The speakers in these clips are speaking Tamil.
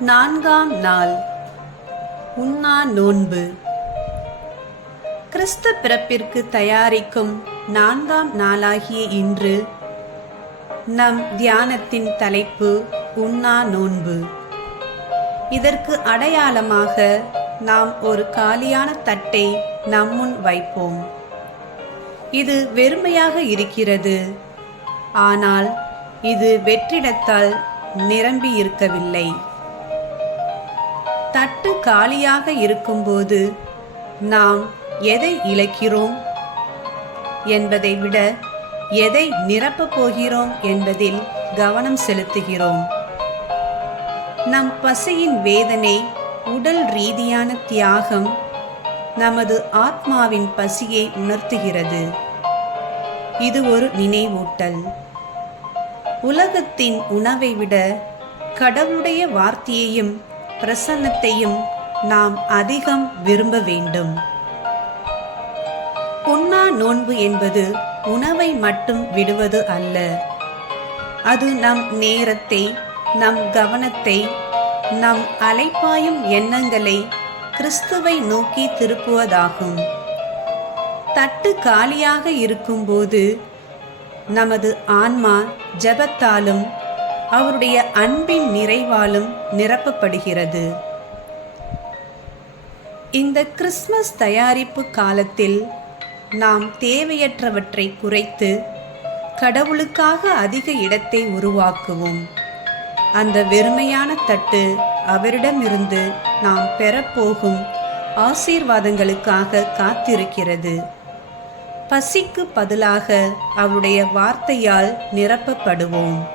நான்காம் நாள். உண்ணா நோன்பு. கிறிஸ்த பிறப்பிற்கு தயாரிக்கும் நான்காம் நாளாகிய இன்று நம் தியானத்தின் தலைப்பு உண்ணா நோன்பு. இதற்கு அடையாளமாக நாம் ஒரு காலியான தட்டை நம்முன் வைப்போம். இது வெறுமையாக இருக்கிறது. ஆனால் இது வெற்றிடத்தால் நிரம்பி இருக்கவில்லை தட்டு காலியாக இருக்கும்போது நாம் எதை இழக்கிறோம்? என்பதை விட எதை நிரப்பப் போகிறோம் என்பதில் கவனம் செலுத்துகிறோம். நம் பசியின் வேதனை உடல் ரீதியான தியாகம் நமது ஆத்மாவின் பசியை உணர்த்துகிறது. இது ஒரு நினைவூட்டல். உலகத்தின் உணவை விட கடவுளுடைய வார்த்தையையும் பிரசன்னத்தையும் நாம் அதிகம் விரும்ப வேண்டும். உண்ணா நோன்பு என்பது உணவை மட்டும் விடுவது அல்ல. அது நம் நேரத்தை நம் கவனத்தை நம் அலைப்பாயும் எண்ணங்களை கிறிஸ்துவை நோக்கி திருப்புவதாகும். தட்டு காலியாக இருக்கும்போது நமது ஆன்மா ஜெபத்தாலும் அவருடைய அன்பின் நிறைவாலும் நிரப்பப்படுகிறது. இந்த கிறிஸ்மஸ் தயாரிப்பு காலத்தில் நாம் தேவையற்றவற்றை குறைத்து கடவுளுக்காக அதிக இடத்தை உருவாக்குவோம். அந்த வெறுமையான தட்டு அவரிடமிருந்து நாம் பெறப்போகும் ஆசீர்வாதங்களுக்காக காத்திருக்கிறது. பசிக்கு பதிலாக அவருடைய வார்த்தையால் நிரப்பப்படுவோம்.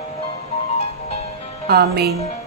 Amen.